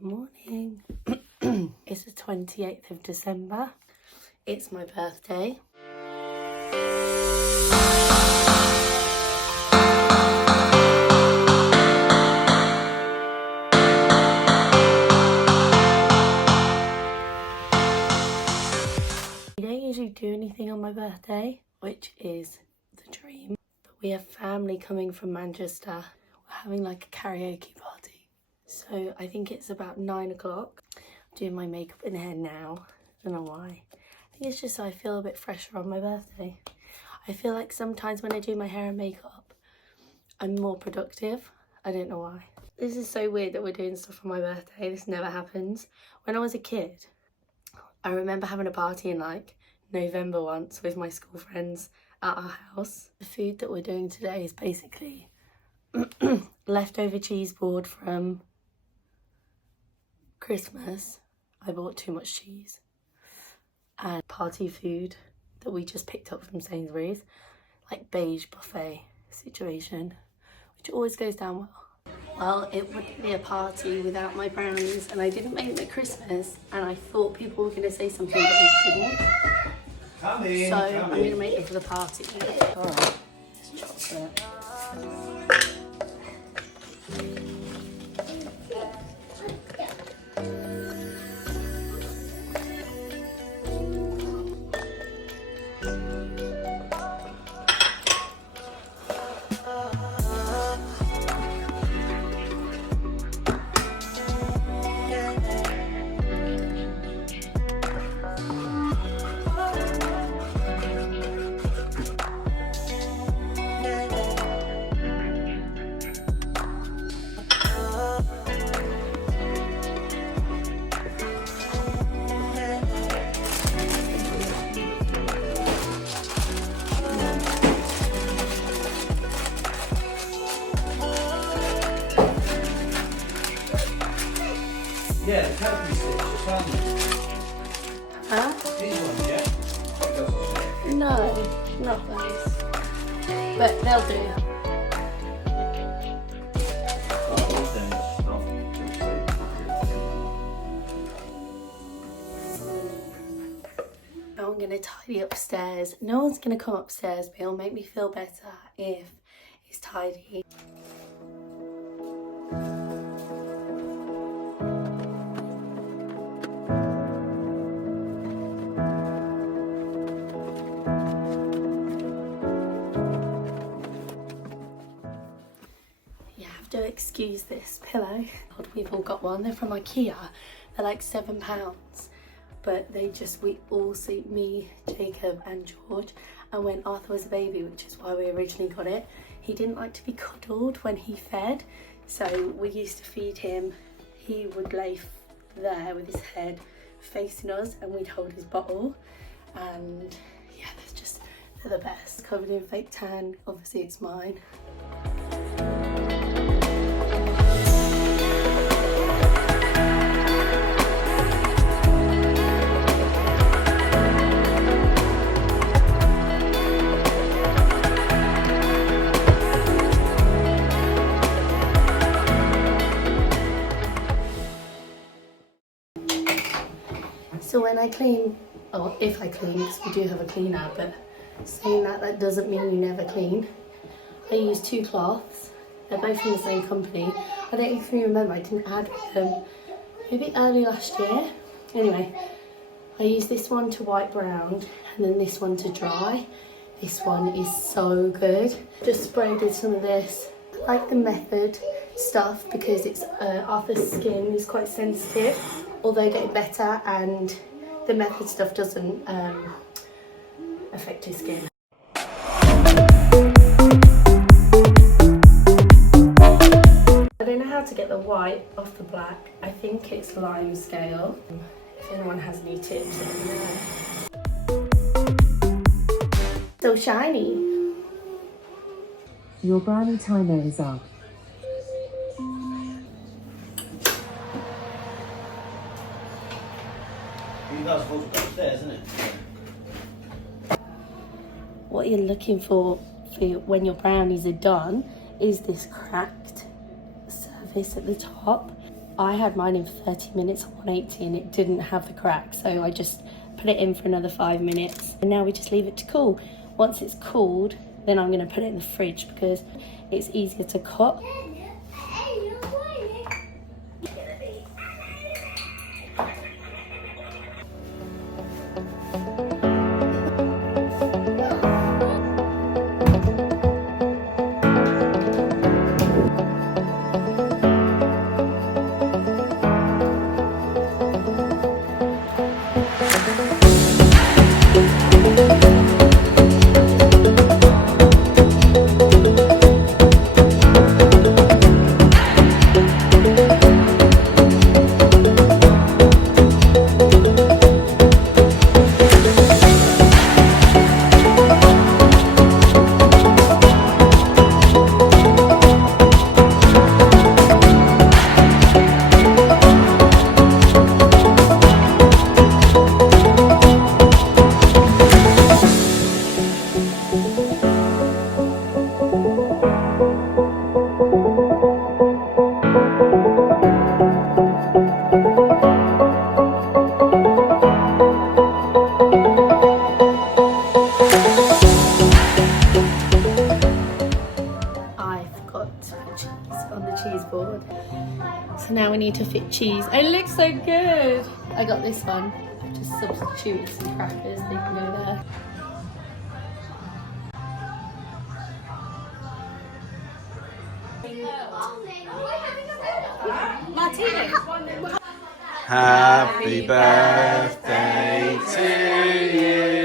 Good morning. It's the 28th of December. It's my birthday. We don't usually do anything on my birthday, which is the dream. But we have family coming from Manchester. We're having like a karaoke party. So I think it's about 9 o'clock. I'm doing my makeup and hair now. I don't know why. I think it's just so I feel a bit fresher on my birthday. I feel like sometimes when I do my hair and makeup, I'm more productive. I don't know why. This is so weird that we're doing stuff on my birthday. This never happens. When I was a kid, I remember having a party in like November once with my school friends at our house. The food that we're doing today is basically leftover cheese board from Christmas. I bought too much cheese. And party food that we just picked up from Sainsbury's, like beige buffet situation, which always goes down well. Well, it wouldn't be a party without my brownies, and I didn't make them at Christmas, and I thought people were going to say something, but they didn't. So I'm going to make them for the party. Alright, it's chocolate. Yeah, the category sticks, you found them. Huh? These ones, yeah? No, not those. But they'll do. Now I'm going to tidy upstairs. No one's going to come upstairs, but it'll make me feel better if it's tidy. To excuse this pillow. We've all got one. They're from IKEA. They're like £7, but we all sleep, me, Jacob and George. And when Arthur was a baby, which is why we originally got it, he didn't like to be cuddled when he fed, so we used to feed him. He would lay there with his head facing us, and we'd hold his bottle. And yeah, they're the best. Covered in fake tan. Obviously it's mine. So when I clean, or if I clean, because we do have a cleaner, but saying that doesn't mean you never clean. I use 2 cloths. They're both from the same company. I don't even remember, I didn't add them maybe early last year. Anyway, I use this one to wipe round and then this one to dry. This one is so good. Just sprayed with some of this. I like the Method stuff because it's Arthur's skin is quite sensitive, although getting better, and the Method stuff doesn't affect his skin. I don't know how to get the white off the black. I think it's lime scale. If anyone has any tips, let me know. So shiny. Your brownie timer is up. You guys supposed to go upstairs, isn't it? What you're looking for when your brownies are done is this cracked surface at the top. I had mine in for 30 minutes at 180 and it didn't have the crack, so I just put it in for another 5 minutes. And now we just leave it to cool. Once it's cooled, then I'm going to put it in the fridge because it's easier to cut. So now we need to fit cheese. Oh, it looks so good. I got this one. I've just substituted some crackers. They can go there. Happy birthday to you.